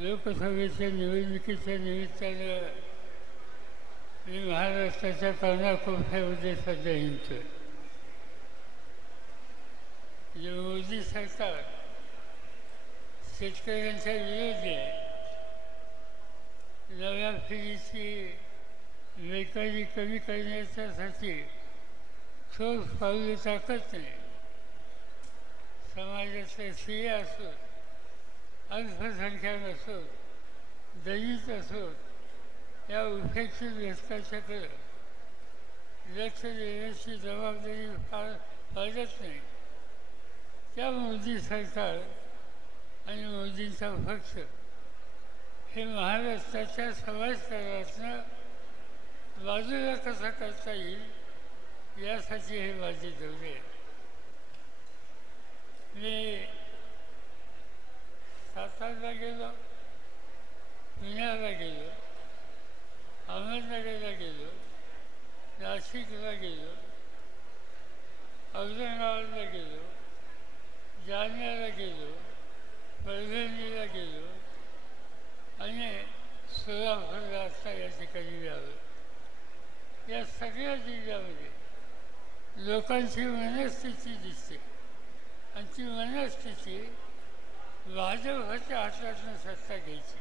लोकसभेच्या निवडणुकीच्या निमित्तानं मी महाराष्ट्राच्या कानाकोपऱ्यामध्ये सध्या हिंडतोय. जे मोदी सरकार शेतकऱ्यांच्या विरोधी आहे, नव्या पिढीची बेकारी कमी करण्याच्यासाठी ठोस पावले टाकत नाही. समाजातले स्त्रिया असोत, अल्पसंख्याक असोत, दलित असोत, या उपेक्षित घटकाच्याकडे लक्ष देण्याची जबाबदारी पाळत नाही. त्या मोदी सरकार आणि मोदींचा पक्ष हे महाराष्ट्राच्या समाजकारणातनं बाजूला कसा करता येईल यासाठी हे माझे दौरे आहेत. मी सातारला गेलो, पुण्याला गेलो, अहमदनगरला गेलो, नाशिकला गेलो, औरंगाबादला गेलो, जालन्याला गेलो, परभणीला गेलो आणि सोलापूरला आता या ठिकाणी आलो. या सगळ्या जिल्ह्यामध्ये लोकांची मनस्थिती दिसते आणि ती मनस्थिती भाजपच्या हातातून सत्ता घ्यायची.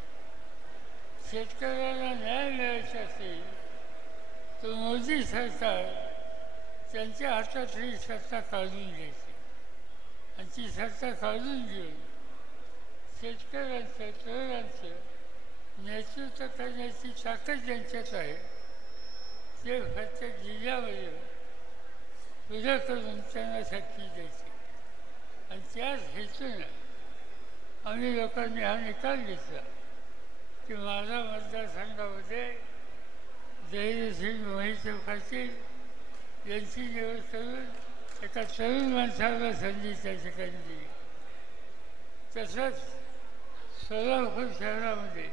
शेतकऱ्याला न्याय मिळायचा असेल तर मोदी सरकार त्यांच्या हातातली सत्ता काढून घ्यायची आणि ती सत्ता काढून घेऊन शेतकऱ्यांचं, तरुणांचं नेतृत्व करण्याची ताकद ज्यांच्यात आहे ते प्रत्येक जिल्ह्यामध्ये उद्या करून त्यांना शक्ती द्यायची. आणि त्याच हेतूनं आम्ही लोकांनी हा निकाल घेतला की माझा मतदारसंघामध्ये धैर्यशील मोहिते पाटील यांची निवड करून एका तरुण माणसाला संधी त्या ठिकाणी दिली. तसंच सोलापूर शहरामध्ये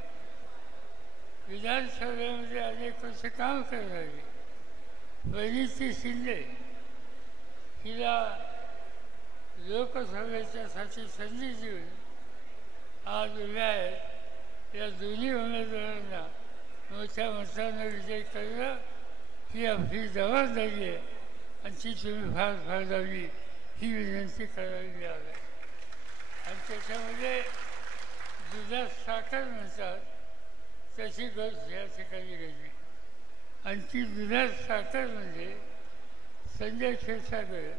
विधानसभेमध्ये अनेक वर्ष काम करणारी वनिती शिंदे हिला लोकसभेच्यासाठी संधी देऊन आज उभ्या आहेत. या दोन्ही उमेदवारांना मोठ्या मतानं विजय करणं ही आपली जबाबदारी आहे आणि ती तुम्ही फार फाळावी ही विनंती करावी लागेल. आणि त्याच्यामध्ये दुधात साखर म्हणतात तशी गोष्ट या ठिकाणी घडली. आणि ती दुधात साखर म्हणजे संजय क्षीरसागर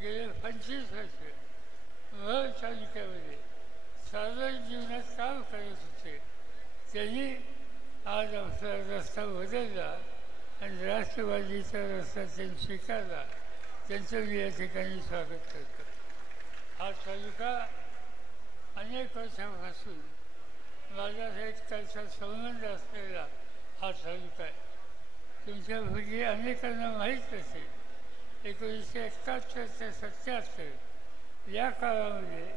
गेले 25 वर्ष महड तालुक्यामध्ये सार्वजनिक जीवनात काम करत होते. त्यांनी आज आपला रस्ता बदलला आणि राष्ट्रवादीचा रस्ता त्यांनी स्वीकारला. त्यांचं मी या ठिकाणी स्वागत करतो. हा तालुका अनेक वर्षापासून माझा शेतकऱ्याचा संबंध असलेला हा तालुका आहे. तुमच्यापैकी अनेकांना माहीत असेल 1971 ते 77 या काळामध्ये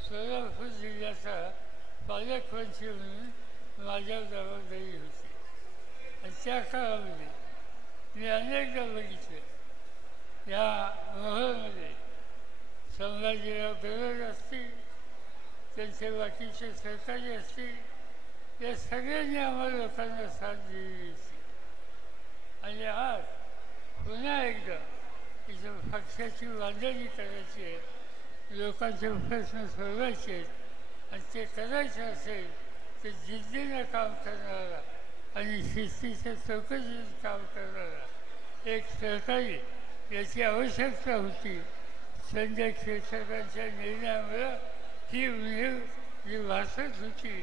सोलापूर जिल्ह्याचा पालकमंत्री म्हणून माझ्यावर जबाबदारी होती. आणि त्या काळामध्ये मी अनेकदा बघितलं या मोहोळमध्ये संभाजीराव गरड असतील, त्यांचे बाकीचे सहकारी असतील, या सगळ्यांनी आम्हाला लोकांना साथ दिलेली होती. आणि आज पुन्हा एकदा इथं पक्षाची बांधणी करायची आहे, लोकांचे प्रश्न सोडवायचे आहेत आणि ते करायचं असेल तर जिद्दीनं काम करणारा आणि शिस्तीच्या चौकशीचं काम करणारा एक सहकारी याची आवश्यकता होती. संजय क्षीरसागरांच्या निर्णयामुळं ही उणीव जी भासत होती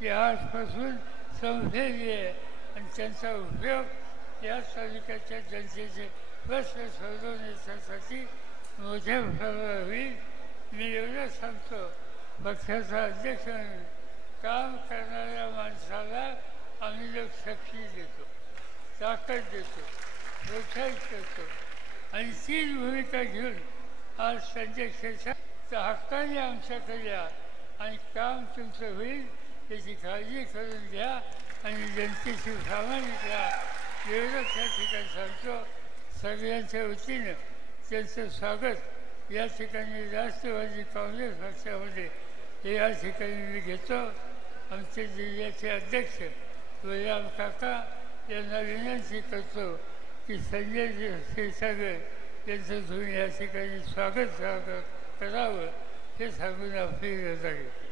ती आजपासून संपलेली आहे आणि त्यांचा उपयोग या तालुक्याच्या जनतेचे प्रश्न सोडवण्यासाठी मोठ्या प्रमाणावर होईल. मी एवढं सांगतो, पक्षाचा अध्यक्ष म्हणून काम करणाऱ्या माणसाला आम्ही लोक शक्ती देतो, ताकद देतो, प्रोत्साहित करतो आणि तीच भूमिका घेऊन आज संजय क्षीरसागर हक्काने आमच्याकडे या आणि काम तुमचं होईल त्याची काळजी करून घ्या आणि जनतेशी प्रामाणिक राहा एवढं त्या ठिकाणी सांगतो. सगळ्यांच्या वतीनं त्यांचं स्वागत या ठिकाणी राष्ट्रवादी काँग्रेस पक्षामध्ये हे या ठिकाणी मी घेतो. आमचे जिल्ह्याचे अध्यक्ष बलराम काका यांना विनंती करतो की संजय क्षीरसागर यांचं तुम्ही या ठिकाणी स्वागत करावं हे सांगून आपली रजा घेतो.